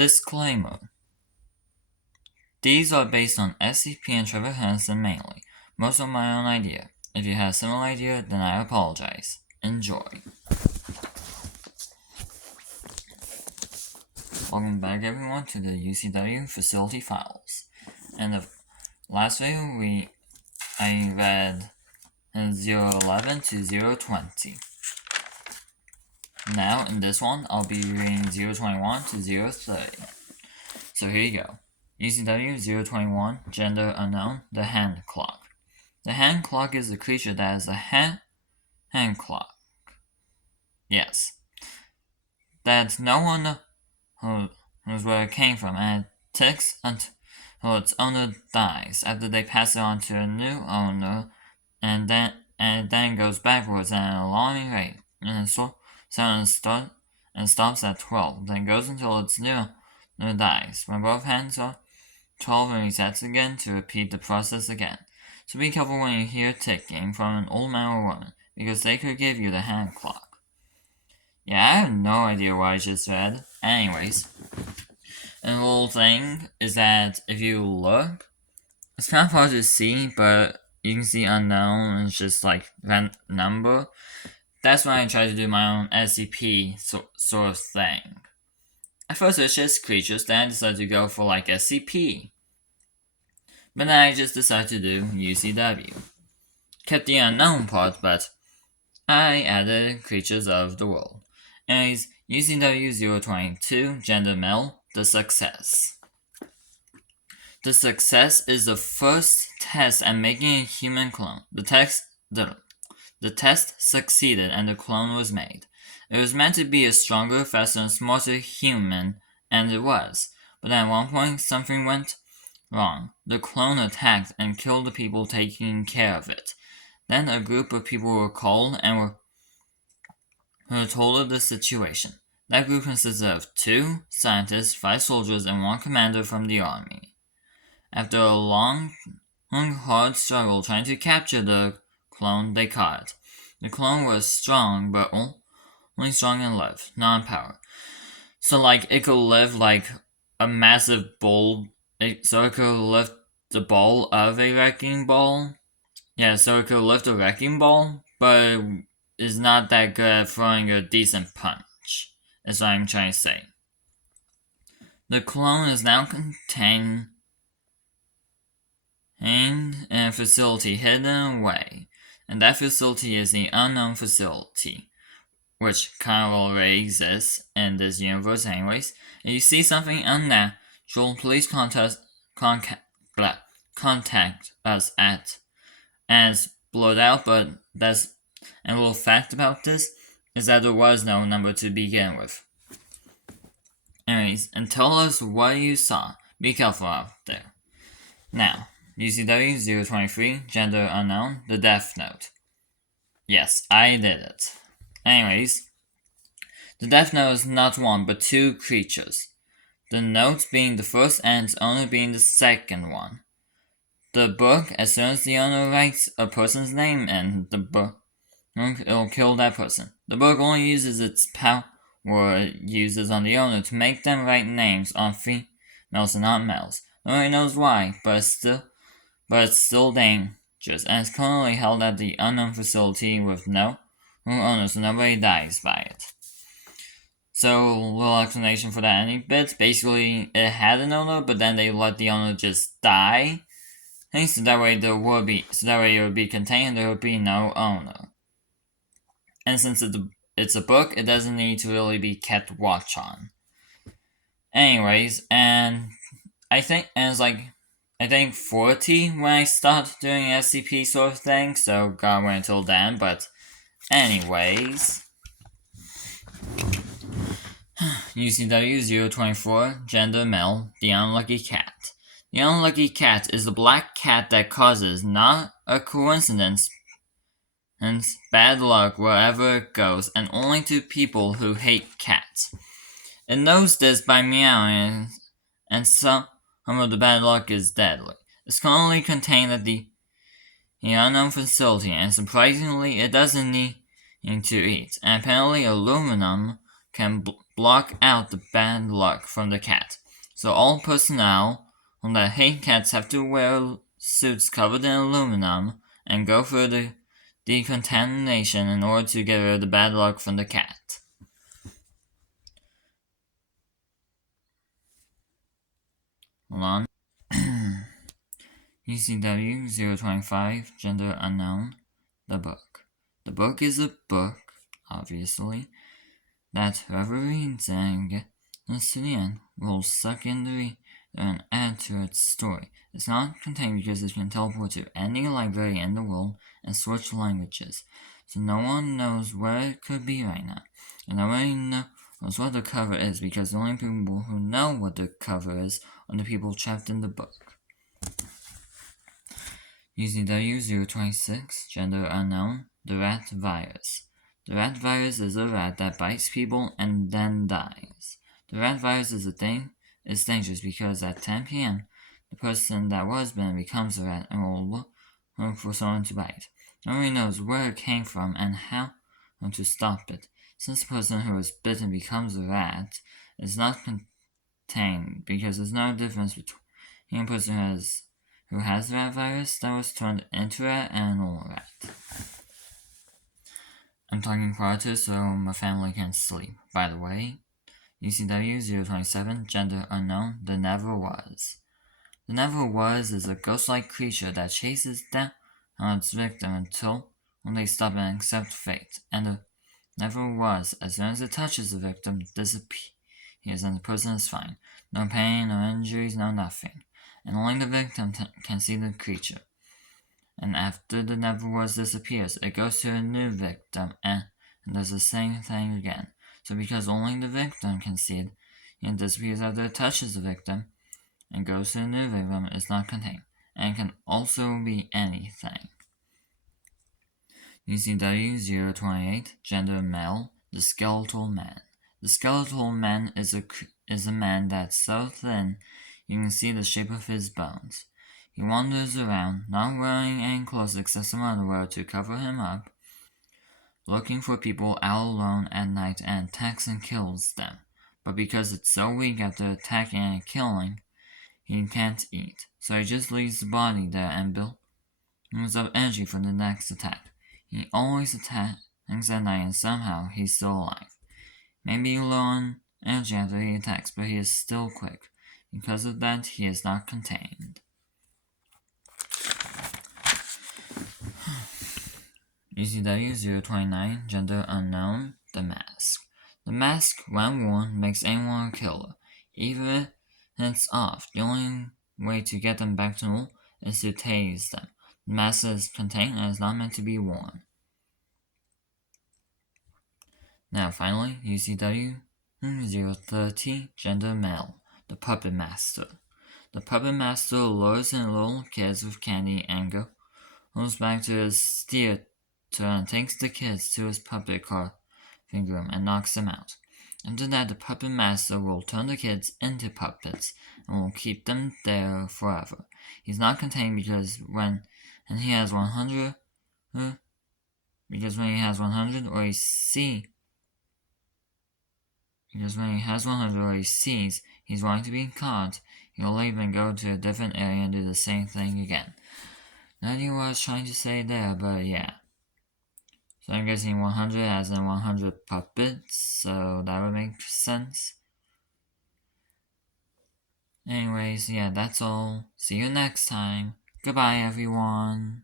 Disclaimer: these are based on SCP and Trevor Hansen mainly, most of my own idea. If you have a similar idea, then I apologize. Enjoy. Welcome back everyone to the U.C.W. facility files. In the last video I read 011 to 020. Now in this one I'll be reading 021 to 030. So here you go. U.C.W. 021, gender unknown, the hand clock. The hand clock is a creature that is a hand clock. Yes. That no one knows where it came from, and it ticks until its owner dies. After they pass it on to a new owner, and then goes backwards at an alarming rate, and stops at 12, then goes until its new owner dies. When both hands are 12 and resets again to repeat the process again. So be careful when you hear ticking from an old man or woman, because they could give you the hand clock. Yeah, I have no idea what I just read. Anyways, and the little thing is that if you look, it's kind of hard to see, but you can see unknown, and it's just like that number. That's why I try to do my own SCP sort of thing. At first it's just creatures, then I decided to go for like SCP. But then I just decided to do U.C.W. Kept the unknown part, but I added creatures of the world. Anyways, U.C.W. 022, gender male, the success. The success is the first test at making a human clone. The test succeeded and the clone was made. It was meant to be a stronger, faster, and smarter human, and it was. But at one point, something went wrong. The clone attacked and killed the people taking care of it. Then a group of people were called and were told of the situation. That group consisted of 2 scientists, 5 soldiers, and 1 commander from the army. After a long, hard struggle trying to capture the clone, they caught it. The clone was strong, but only strong in love, not in power. So like it could lift like a massive bowl, so it could lift the ball of a wrecking ball. Yeah, so it could lift a wrecking ball, but is not that good at throwing a decent punch, is what I'm trying to say. The clone is now contained in a facility hidden away, and that facility is the unknown facility, which kind of already exists in this universe anyways. If you see something unnatural, please contact us at, and it's blurred out, but that's, and a little fact about this is that there was no number to begin with. Anyways, and tell us what you saw. Be careful out there. Now, U.C.W. 023, gender unknown, the Death Note. Yes, I did it. Anyways, the Death Note is not 1 but 2 creatures. The note being the first and its owner being the second one. The book, as soon as the owner writes a person's name in the book, it'll kill that person. The book only uses its power it uses on the owner to make them write names on females and not males. Nobody knows why, but it's still dangerous, and it's currently held at the unknown facility with no owner, so nobody dies by it. So, little explanation for that any bit. Basically, it had an owner, but then they let the owner just die. So that way it would be contained and there would be no owner. And since it's a book, it doesn't need to really be kept watch on. Anyways, and I think 40 when I start doing SCP sort of thing, so gotta wait until then, but anyways. U.C.W. 024, gender male, the unlucky cat. The unlucky cat is the black cat that causes, not a coincidence, bad luck wherever it goes, and only to people who hate cats. It knows this by meowing, and some of the bad luck is deadly. It's currently contained at the unknown facility, and surprisingly, it doesn't need to eat. And apparently, aluminum can block out the bad luck from the cat. So all personnel that hate cats have to wear suits covered in aluminum and go through the decontamination in order to get rid of the bad luck from the cat. Hold on. U.C.W. 025, gender unknown. The book. The book is a book, obviously, that whoever reads it and gets to the end will suck in the reader and add to its story. It's not contained because it can teleport to any library in the world and switch languages. So no one knows where it could be right now. And nobody knows what the cover is because the only people who know what the cover is are the people trapped in the book. U.C.W. 026, gender unknown. The rat virus. The rat virus is a rat that bites people and then dies. The rat virus is dangerous because at 10 p.m., the person that was bitten becomes a rat and will look for someone to bite. Nobody knows where it came from and how to stop it. Since the person who was bitten becomes a rat, it's not contained because there's no difference between a person who has the rat virus that was turned into a rat and a normal rat. I'm talking quieter so my family can sleep. By the way, U.C.W. 027, gender unknown, the Never Was. The Never Was is a ghost-like creature that chases down its victim until they stop and accept fate, and the Never Was, as soon as it touches the victim, disappears and the person is fine. No pain, no injuries, no nothing. And only the victim can see the creature. And after the Never Was disappears, it goes to a new victim and does the same thing again. So because only the victim can see it, it disappears after it touches the victim and goes to a new victim, it's not contained, and can also be anything. U.C.W. 028, gender male, the skeletal man. The skeletal man is a man that's so thin you can see the shape of his bones. He wanders around, not wearing any clothes except some underwear to cover him up, looking for people out alone at night and attacks and kills them. But because it's so weak after attacking and killing, he can't eat. So he just leaves the body there and builds up energy for the next attack. He always attacks at night and somehow he's still alive. Maybe low on energy after he attacks, but he is still quick. Because of that, he is not contained. U.C.W. 029, gender unknown, the mask. The mask, when worn, makes anyone a killer. Even if it's off, the only way to get them back to normal is to tase them. The mask is contained and is not meant to be worn. Now finally, U.C.W. 030, gender male, the puppet master. The puppet master lures in little kids with candy and goes back to his theater and takes the kids to his puppet carving room and knocks them out. After that, the puppet master will turn the kids into puppets and will keep them there forever. He's not contained because when he has 100, or he sees he's going to be caught, he'll leave and go to a different area and do the same thing again. Not what I was trying to say there, but yeah. So I'm guessing 100 as in 100 puppets, so that would make sense. Anyways, yeah, that's all. See you next time. Goodbye, everyone.